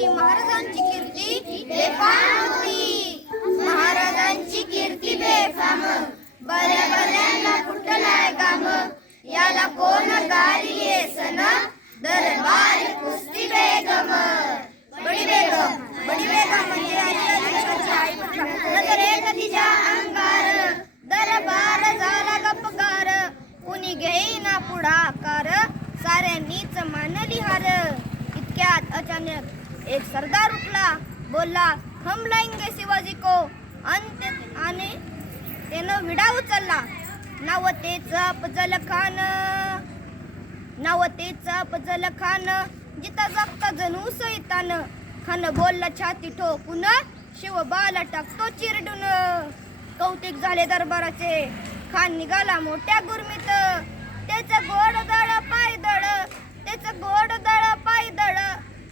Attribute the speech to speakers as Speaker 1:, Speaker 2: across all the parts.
Speaker 1: शिवाजी महाराजांची कीर्ती बेफाम होती महाराजांची कीर्ती बेफाम. बऱ्या बऱ्यांना कुठलाय काम? याला कोण गाली येसन? दरबार कुस्ती बेगम. बडी बेगम बडी बेगम म्हणजे आदिवासी आई नजरे नदीच्या अंगार. दरबार झाला गपकार कुणी घेईना पुढाकार. साऱ्यांनीच मानली हार. इतक्यात अचानक एक सरदार उठला बोलला हम लाएंगे शिवाजी को। अंत आणि त्यानं विडा उचलला. नवतेच अफजल खान नवतेच अफजल खान जिता जगता जणू सैतान. खान बोलला छाती ठोकून शिवबाला टाकतो चिरडून. कौतिक झाले दरबाराचे. खान निघाला मोठ्या गुरमीत. त्याचं गोड दळ पायदळ त्याचं गोड दळ पायदळ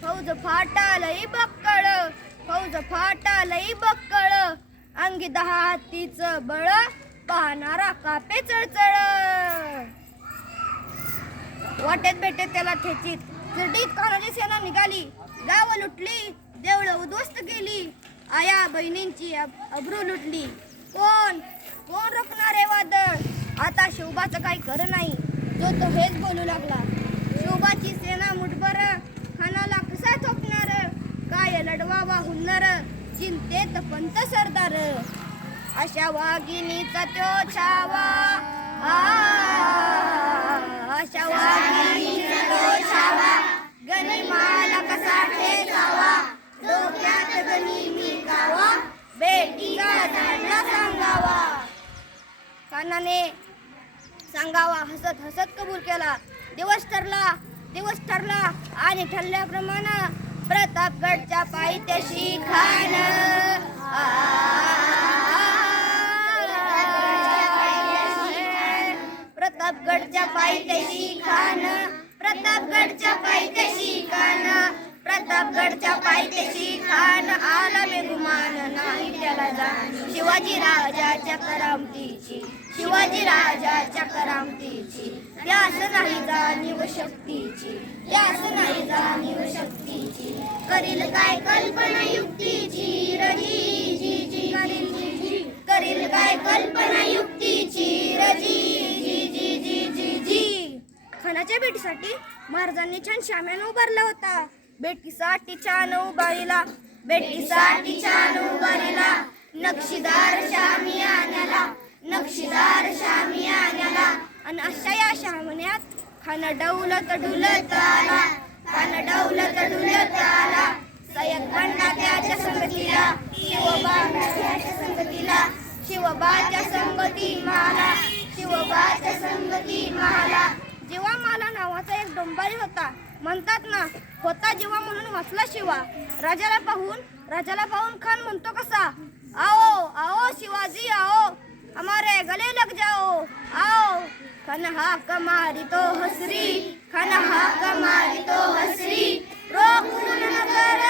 Speaker 1: फौज फाटालई बक्कळ फौज फाटालई बक्कळ. अंगी दहा हातीच बळ पाहणारा कापे चळचळ. वाटेत भेटेत त्याला ठेचीत शिर्डीत कानाची सेना निघाली. गाव लुटली देवळं उद्ध्वस्त केली. आया बहिणींची अब- अब्रू लुटली. कोण कोण रोखणार आहे वादळ? आता शिवबाचं काही खरं नाही. जो तो हेच बोलू लागला. शिवबाची सेना मुठभर खानाला कसा थोपणार काय लढवावा हुन्नर चिंतेत पंत सरदार. अशा वाघिणीचा त्यो छावा. अशा वाघिणीचा तो छावा. गनिमाला कसा ठेचावा? डोक्यात गणी मी गावा. बेटीला जाणला सांगावा. कानाने सांगावा हसत हसत कबूल केला. दिवस ठरला. दिवस ठरला आणि ठरल्याप्रमाणे प्रतापगडच्या पायथ्याशी खाण प्रतापगडच्या पायथ्याशी खाण प्रतापगडच्या पायथ्याशी खाण प्रतापगडच्या पायथ्याशी खान आला बेगुमान. नाही त्याला जाण शिवाजी राजाच्या करामतीची. शिवाजी राजाच्या करामतीची. त्यास नाही जाणीव शक्तीची. त्यास नाही जाणीव शक्तीची. करील काय कल्पना युक्तीची? रजी जी जी करील. करील काय कल्पना युक्तीची? रजी जी जी जी जी जी खानाच्या भेटीसाठी महाराजांनी छान शाम्यान उभारला होता. भेटीसाठी छान उभारीला भेटीसाठी छान उभारीला नक्षीदार शामी आण्याला. नक्षीदार शामी आण्याला. आणि अशा या शामण्यात खान डौलत डुलत आला खान डौलत डुलत आला नावाचा एक डोंबारी होता म्हणतात ना होता जेव्हा म्हणून वाचला शिवा राजाला पाहून राजाला पाहून खान म्हणतो कसा आओ आओ शिवाजी आओ हमारे गले लग जाओ आओ खन हा कमारी तो हसरी खन हा कमारी तो हसरी रोखून नगर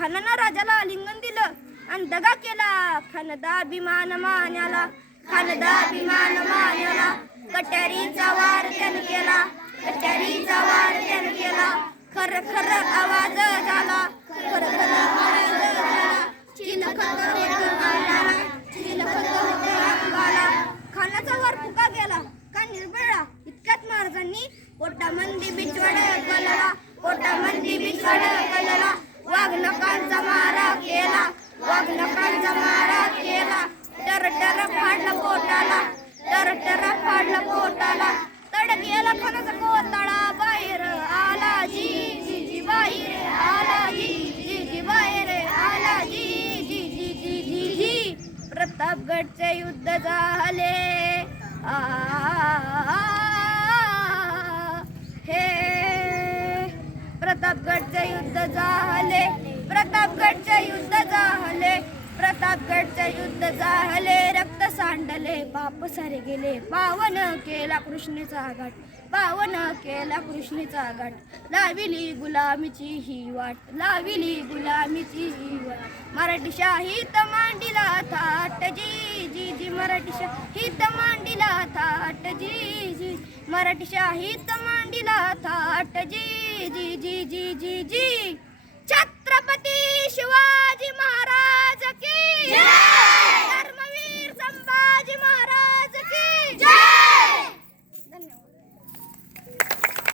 Speaker 1: खानानं राजाला आलिंगन दिलं आणि दगा केला. खानदा विमान मान्याला खानदा विमान मान्याला कट्यारीचा वार त्यानं केला कट्यारीचा वार त्यानं केला. खर खर आवाज झाला खर खर आवाज झाला चिलखत होतं अंगाला चिलखत होतं अंगाला खानाचा वार फुका गेला का निर्बळला इतक्यात महाराजांनी पोटामंदी बिचवड कलला पोटामंदी बिचवड कलला वाघ नकांचा मारा केला वाघ नकांचा मारा केला टर टर फाडला पोटाला टर टर फाडला पोटाला तड गेला खानाचा कोताळा बाहेर आला जी जी जी बाहेर आला जी जी जी बाहेर आला जी जी जी जी जी जी गडचे युद्ध झाले. आ हे. प्रतापगडचे युद्ध झाले. प्रतापगडचे युद्ध झाले. प्रतापगडचे युद्ध झाले. रक्त सांडले. बाप सारे गेले. पावन केला कृष्णेचा घाट. पावन केला कृष्णीचा गाठ लाविली गुलामीची ही वाट लाविली गुलामीची ही वाट. मराठी शाहीत मांडीला थाट जी जी जी मराठी शाहीत मांडीला थाट जी जी मराठी शाहीत मांडीला थाट जी जी जी जी जी जी. छत्रपती शिवाजी